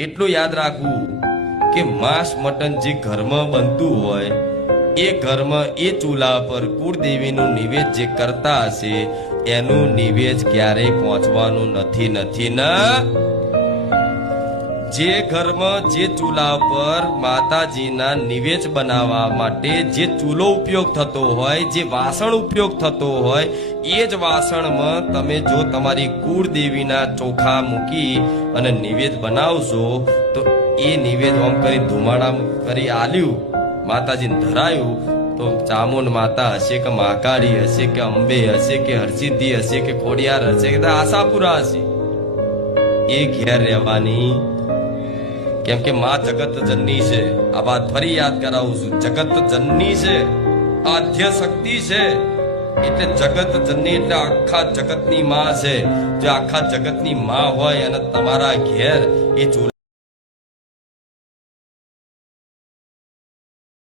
એટલું યાદ રાખવું કે માંસ મટન જે ઘરમાં બનતું હોય એ ઘરમાં એ ચૂલા પર કુળદેવીનું નિવેદ જે કરતા હશે એનું નિવેદ ક્યારેય પહોંચવાનું નથી ને જે ઘરમાં જે ચૂલા પર માતાજીના નિવેદ બનાવવા માટે જે ચૂલો ઉપયોગ થતો હોય જે વાસણ ઉપયોગ થતો હોય એ જ વાસણમાં તમે જો તમારી કુળદેવીના ચોખા મૂકી અને નિવેદ બનાવશો તો એ નિવેદ આમ કરી ધુમાડા કરી આલ્યું માતાજીને ધરાયું તો ચામુંડ માતા હશે કે મહાકાળી હશે કે અંબે હશે કે હરસિદ્ધિ હશે કે ખોડિયાર હશે કે આશાપુરા હશે એ ઘેર રહેવાની કેમ કે માં જગત જનની છે આ વાત ફરી યાદ કરાવું છું જગત જનની છે આદ્ય શક્તિ છે એટલે જગત જનની એટલે આખા જગતની માં છે જો આખા જગતની માં હોય અને તમારા ઘેર એ ચૂલા